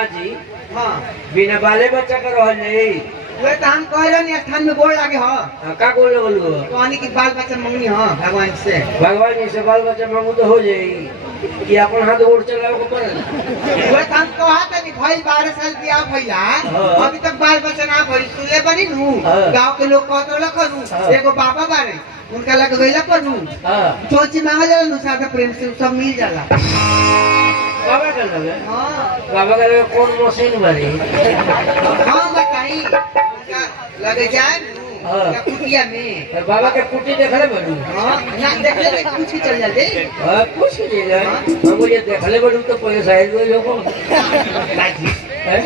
हाँ जी। हाँ बिना बाले बच्चा का रह जाई। वे तो हम कह रहे स्थान में गोड़ लागे हो का बोल बोलू कहानी की बाल बच्चा मंगनी हो भगवान से। भगवान जी से बाल बच्चा मांगू तो हो जाई कि अपन हाथ गोड़ चलाओ को पड़े। वे तो हम कहा था कि भाई 12 साल की आप भैया अभी तक बाल बच्चा ना भरी सुले बनी नू गांव के लोग कहतो लखनू एगो बाबा बारे उनका लग गईला पर नू सोची मांगा जाला नू सादा प्रेम से सब मिल जाला। बाबा का लगे हां बाबा का लगे कौन मशीन भरी। हां बताई लगे जाए या कुटिया में बाबा के कुटी देखले बड़ू। हां ना देखले में कुछ चल जाते हां कुछ नहीं जा हम ये देखले बड़ू तो पहले साइड में लोगों हैं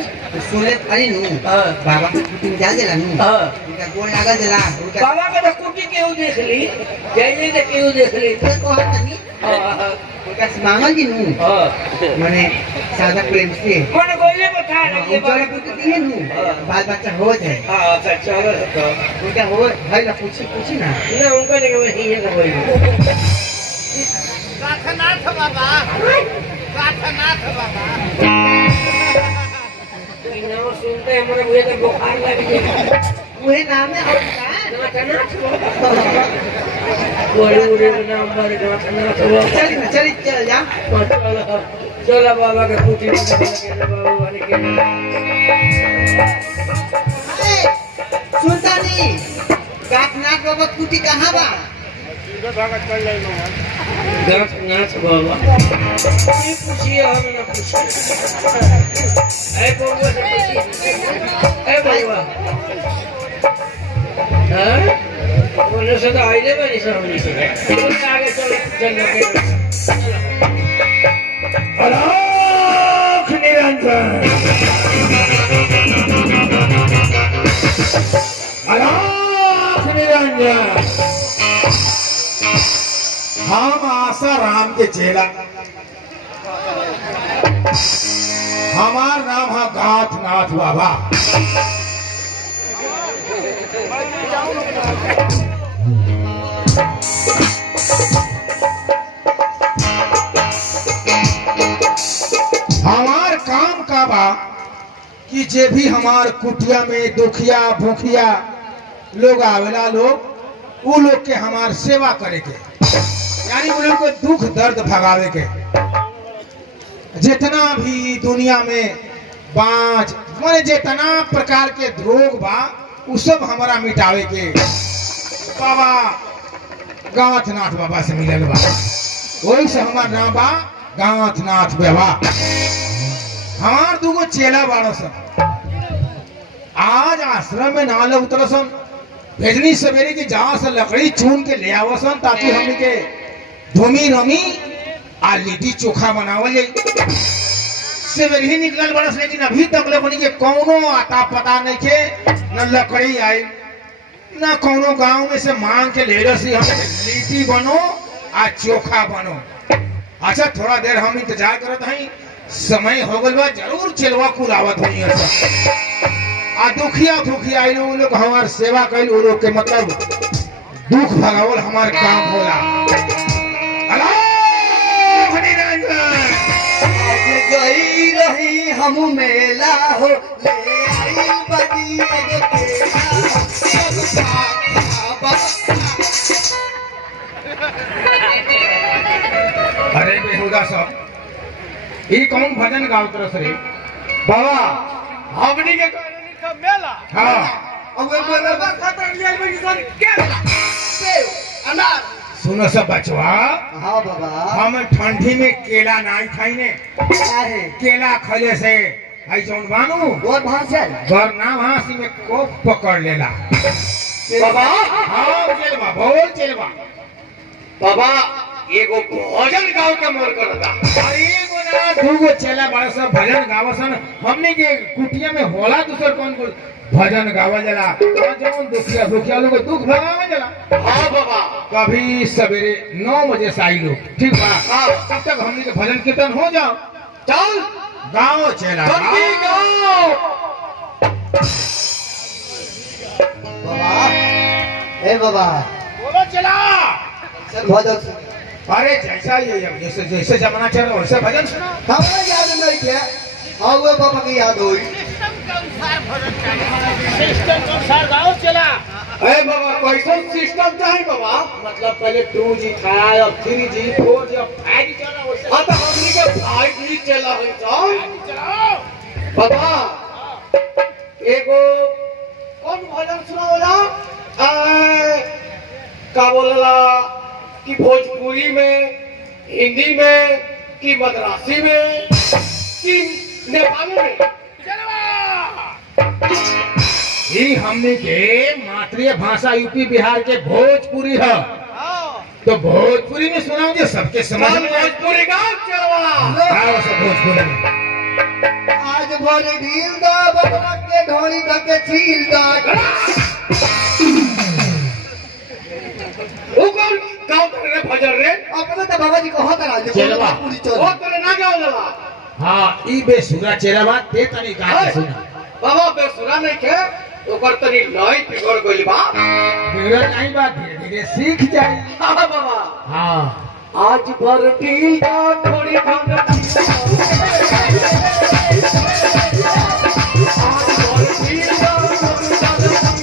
सुने अरे नू बाबा के कुटी में जा देला नू उनका गोल लगा देला बाबा के कुटी केहू देख ली जैसे ने केहू देख ली तो कहा तनी उनका मांगल जी नू माने सादा प्रेम से कौन बोले बता रही उनका कुटी दिए नू बाल बच्चा हो जाए। हां अच्छा चलो तो उनका हो भाई ना पूछी ना उनका नहीं वही है ना वही गाथनाथ बाबा नाम सुनते हैं हमारे मुझे तो बुखार लग गया। वही नाम है और का बड़े नाम पर चल जा चलो बाबा के कुटी में बाबा के सुनता नहीं गाथनाथ बाबा कुटी कहाँ बा गाथनाथ बाबा ये पूछिए हम ना पूछिए ऐ बउआ से पूछिए ऐ बउआ हाँ बोले से तो आइले बनी सामने से आगे चलो चलना के अलख निरंजन अलख निरंजन हम आशा राम के चेला हमार नाम है गाथनाथ बाबा। हमार काम का बा कि जे भी हमार कुटिया में दुखिया भूखिया लोग आवेला लोग वो लोग के हमार सेवा करे के यानी उन लोग को दुख दर्द भगावे के जितना भी दुनिया में बाँच माने जितना प्रकार के रोग बा उ सब हमारा मिटावे के बाबा गाथनाथ बाबा से मिलल बा वही से हमार नाम बा गाथनाथ बाबा। हमार दूगो चेला बाड़ो सन आज आश्रम में ना लोग उतरसन भेजनी सवेरे की जहाँ से लकड़ी चून के ले आवसन ताकि हमनी के धूमी रमी आ लिट्टी चोखा बनावल जाए। सवेरे ही निकलल बरस लेकिन अभी तक लोगों के कौनो आता पता नहीं के न लकड़ी आई न कौनो गांव में से मांग के ले रसी हम लिट्टी बनो आ चोखा बनो। अच्छा थोड़ा देर हम इंतजार करत हई समय हो गल बा जरूर चलवा कुलावत हुई आ दुखिया भूखिया आई लोग हमार सेवा कैल वो लोग के मतलब दुख भगावल हमार काम होला। अलख निरंजन गई रही हम मेला हो ले आई बदिया अरे बेहुदा सब ये कौन भजन गाओ तरस रे बाबा हमनी के मेला हाँ अब वो बरबा खतर ले बनी सन केला सेव अनार सुनो सब बचवा हाँ बाबा हम ठंडी में केला नहीं खाइने क्या है केला खले से भाई जौन बानू और भाषण घर ना हासी में कोप पकड़ लेला बाबा हाँ चलवा बोल चलवा बाबा एगो भजन गाँव के मोर करता अरे एगो ना दूगो चेला बड़ा सा भजन गावसन हमने के कुटिया में होला दूसर कौन को भजन गावा जला जौन दुखिया दुखिया लोग दुख भगावा जला। हाँ बाबा कभी सवेरे 9 बजे से आई लोग ठीक बा तब तक हमने के भजन कीर्तन हो जाओ चल गाँव चेला जल्दी गाओ। बाबा ए बाबा बोलो चला चल भजन अरे जैसा ये जैसे जैसे जमाना चल रहा वैसे भजन सुना हमरा याद नहीं है हाँ वो बाबा की याद हुई। सिस्टम के अनुसार गाँव चला। अरे बाबा कैसा सिस्टम चाहिए बाबा? मतलब पहले 2G था, अब 3G, 4G, अब 5G चला। हाँ तो हमनी के 5G चला है तो बाबा एगो कौन भजन सुनावला? का बोलला कि भोजपुरी में, हिंदी में, कि मद्रासी में, कि नेपाली में? ये हमने के मातृभाषा यूपी बिहार के भोजपुरी है। तो भोजपुरी में सुनाओ जो सबके समझ में। भोजपुरी का चलवा सब भोजपुरी में। आज भर ढील दा बबरा के ढोली धके छील दा। वो कौन गाँव कर रहे भजन रे? अपने तो बाबा जी को होता राज चलवा। पूरी वो तेरे ना गाँव जला। हाँ ई बेसुरा चेरवा ते तनी गा के सुना। बाबा बेसुरा नहीं के ओकर तनी लय बिगड़ गइल बा। बिगड़ नहीं बा, धीरे धीरे सीख जाए। हाँ बाबा। हाँ आज भर ढील दा थोड़ी भंग। आज भर ढील दा थोड़ी भंग।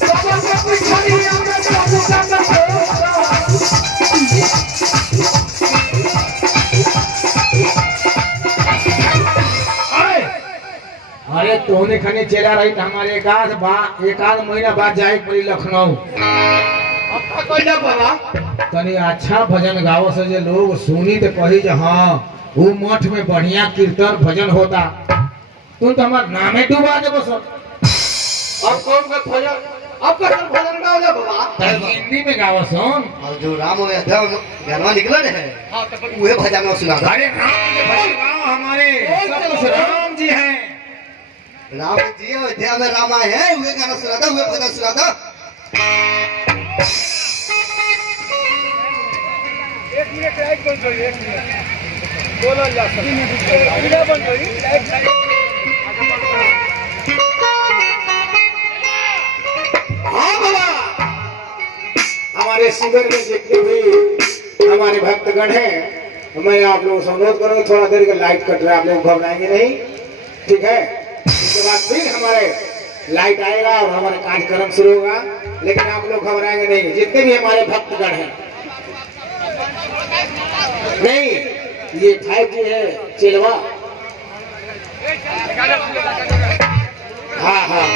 बाबा को पिछड़ी हमने सब सब अरे तोने खने चला रही तो हमारे एक आध महीना बाद जाए पड़ी लखनऊ। तनी अच्छा भजन गाओ से जे लोग सुनी तो कही जे हाँ वो मठ में बढ़िया कीर्तन भजन होता। तुम तो हमारे नामे डूबा दे बस। अब कौन का भजन? अब का भजन गाओ जा बाबा? हिंदी में गाओ सुन। और जो राम गरवा निकला है वो भजन सुना। अरे राम के भजन गाओ, हमारे सब कुछ राम जी हैं। राम जी अयोध्या में राम आए हैं, हुए गाना सुना था, हुए भजन सुना था। एक मिनट लाइट बंद करो, एक मिनट बोलो जा सकते वीडियो बंद करो, लाइट हाँ बाबा हमारे शिविर में जितने भी हमारे भक्तगण हैं मैं आप लोगों से अनुरोध करूंगा थोड़ा देर का लाइट कट रहा है, आप लोग घबराएंगे नहीं, ठीक है? उसके बाद फिर हमारे लाइट आएगा और हमारे कार्यक्रम शुरू होगा, लेकिन आप लोग घबराएंगे नहीं। जितने भी हमारे भक्तगण हैं, नहीं ये 5G है चिलवा। हाँ हाँ